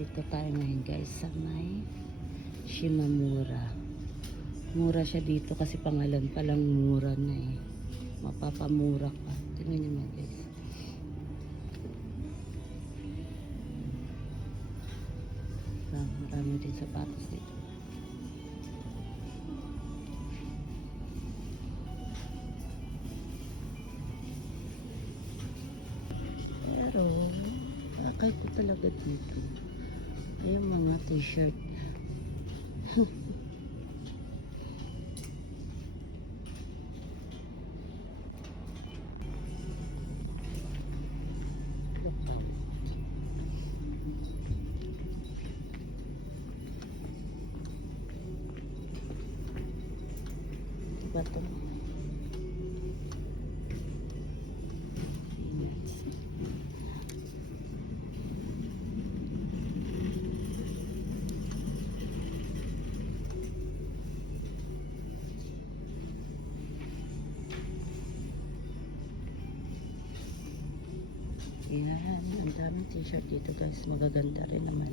Dito tayo ngayon guys sa may Shimamura. Mura siya dito kasi pangalan pa lang mura na eh. Mapapamura ka. Tingnan niyo mga guys. Marami din sapatos dito. Pero kakay ko talaga dito ay yung mga t-shirt. Diba ito? Yan, ang daming t-shirt dito guys, magaganda rin naman.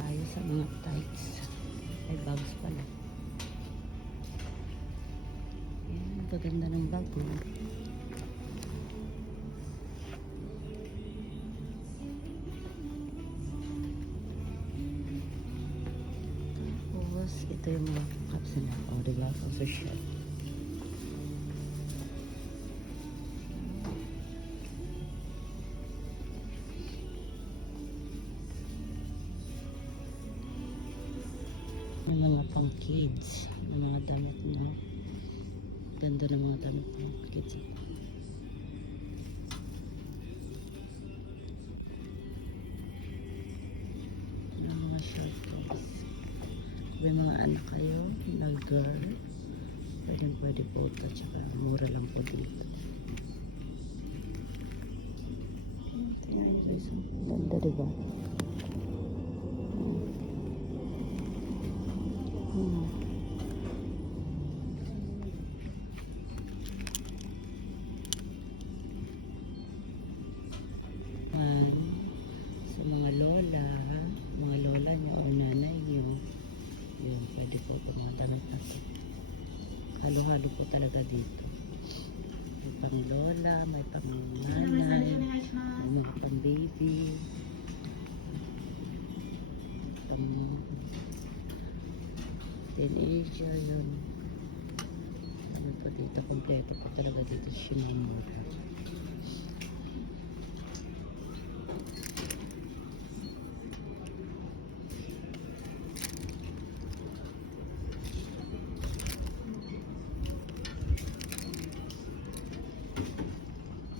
Tayo sa mga tights, ay bags pala. Yan, magaganda ng bag mo. Ito yung mga cups na o diba? Also shell. May mga pang kids. May mga damit na ganda ng mga damit ng kids. Mga short tops. May mga anak kayo na girl, pwede po ito, tsaka mura lang po dito. Tingnan guys, ganda diba? Sa mga lola nyo o nanay nyo, yun, pwede po ito mga damit na ito. Halo-halo po talaga dito. May pang lola, may pang nanay, may mga pang baby, pang teenager, yun. Ano po dito, kompleto po talaga dito Shimamura.